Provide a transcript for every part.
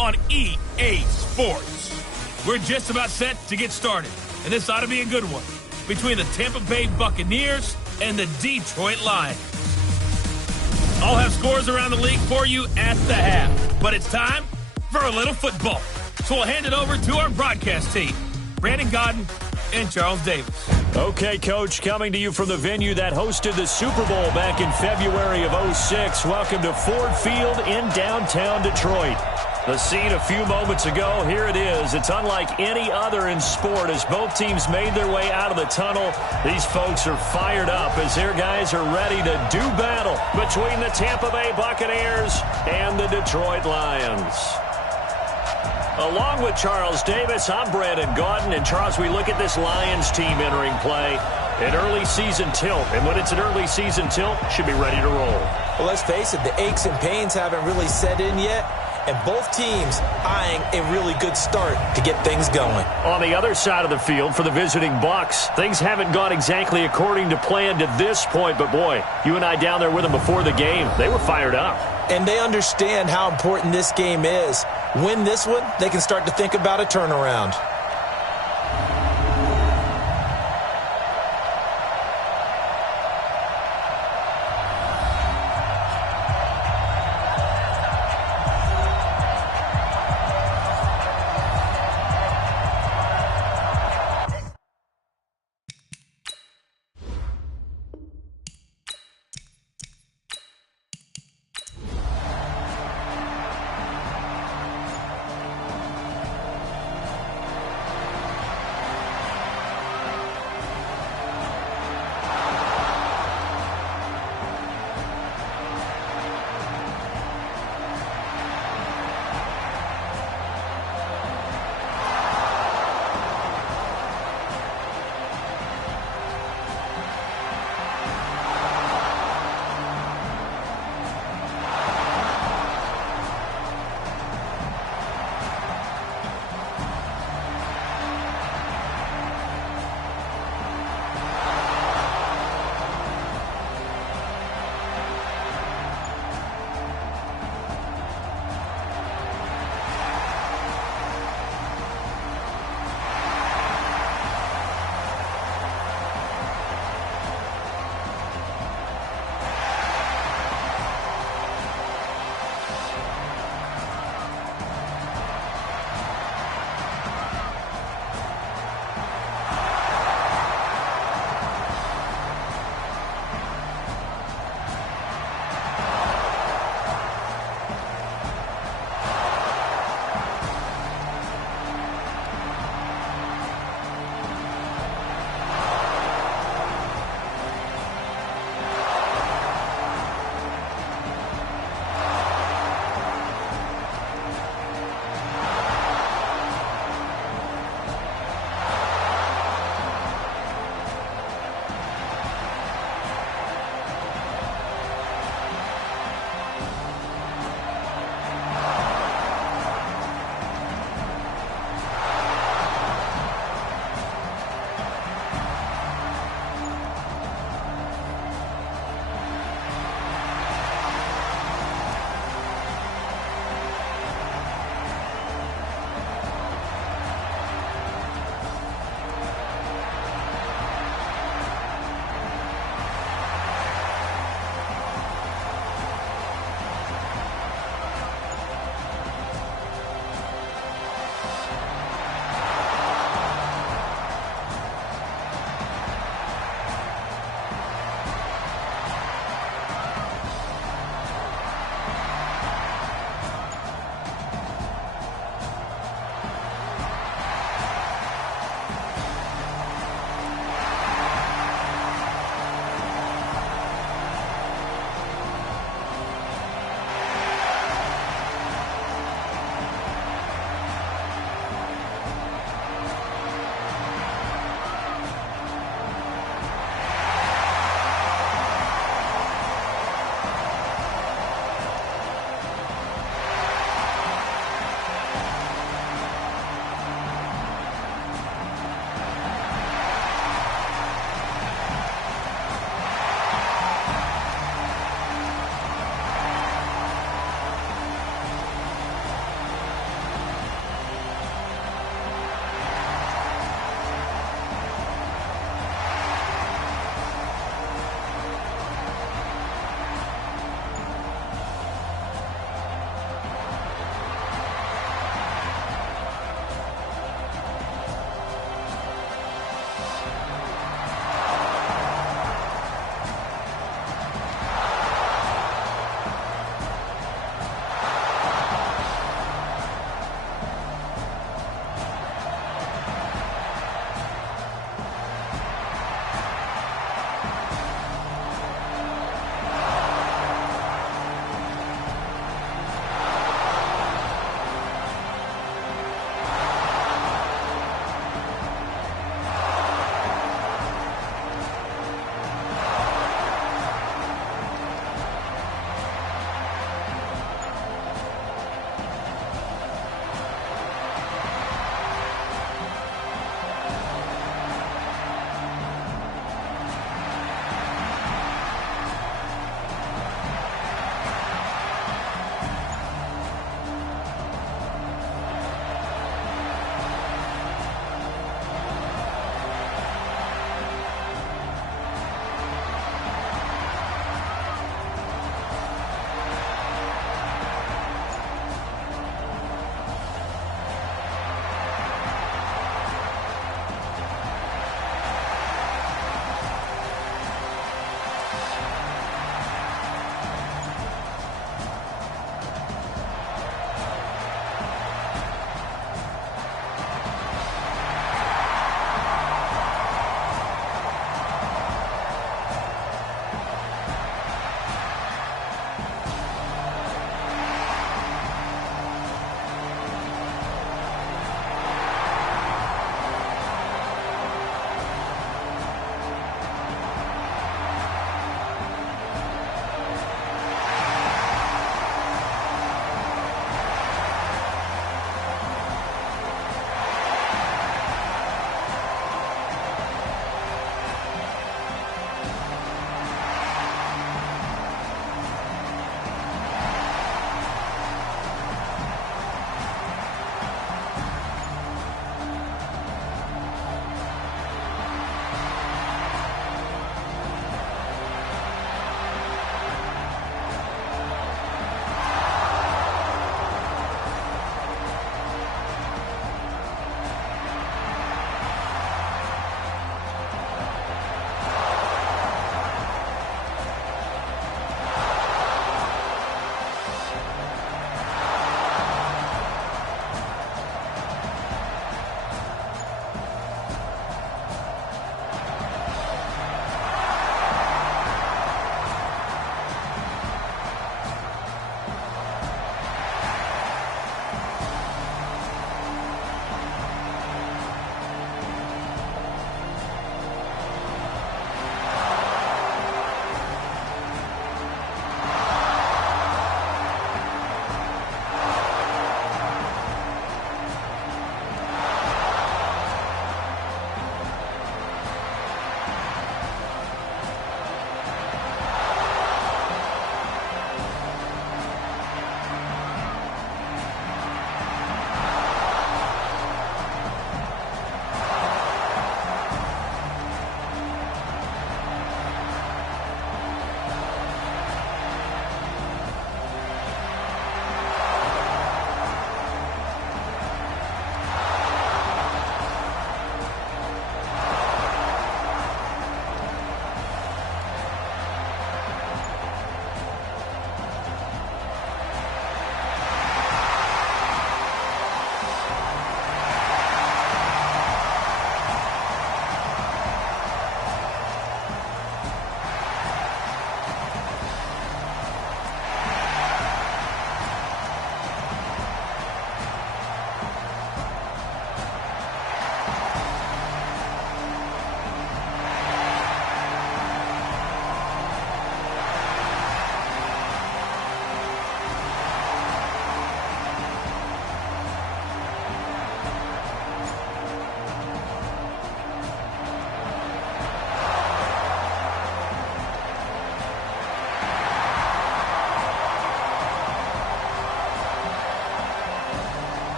on EA Sports. We're just about set to get started, and this ought to be a good one between the Tampa Bay Buccaneers and the Detroit Lions. I'll have scores around the league for you at the half, but it's time for a little football. So we'll hand it over to our broadcast team, Brandon Godden and Charles Davis. Okay, Coach, coming to you from the venue that hosted the Super Bowl back in February of '06. Welcome to Ford Field in downtown Detroit. The scene a few moments ago, here it is. It's unlike any other in sport as both teams made their way out of the tunnel. These folks are fired up as their guys are ready to do battle between the Tampa Bay Buccaneers and the Detroit Lions. Along with Charles Davis, I'm Brandon Gaudin. And Charles, we look at this Lions team entering play. An early season tilt. And when it's an early season tilt, should be ready to roll. Well, let's face it, the aches and pains haven't really set in yet. And both teams eyeing a really good start to get things going. On the other side of the field for the visiting Bucs, things haven't gone exactly according to plan to this point. But, boy, you and I down there with them before the game, they were fired up. And they understand how important this game is. Win this one, they can start to think about a turnaround.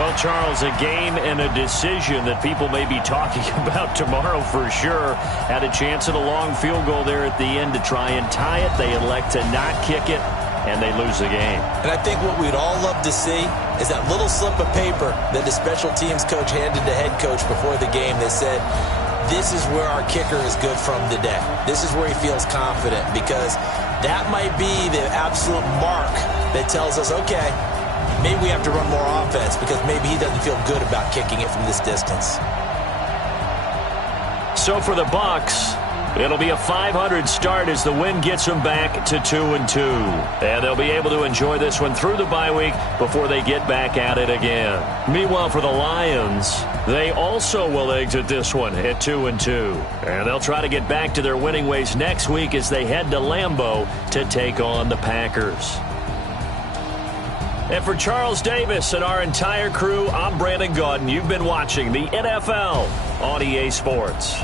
Well, Charles, a game and a decision that people may be talking about tomorrow for sure. Had a chance at a long field goal there at the end to try and tie it. They elect to not kick it, and they lose the game. And I think what we'd all love to see is that little slip of paper that the special teams coach handed the head coach before the game that said, this is where our kicker is good from today. This is where he feels confident, because that might be the absolute mark that tells us, okay, maybe we have to run more offense because maybe he doesn't feel good about kicking it from this distance. So for the Bucs, it'll be a 500 start as the win gets them back to 2-2. And they'll be able to enjoy this one through the bye week before they get back at it again. Meanwhile, for the Lions, they also will exit this one at 2-2. And they'll try to get back to their winning ways next week as they head to Lambeau to take on the Packers. And for Charles Davis and our entire crew, I'm Brandon Gaudin. You've been watching the NFL on EA Sports.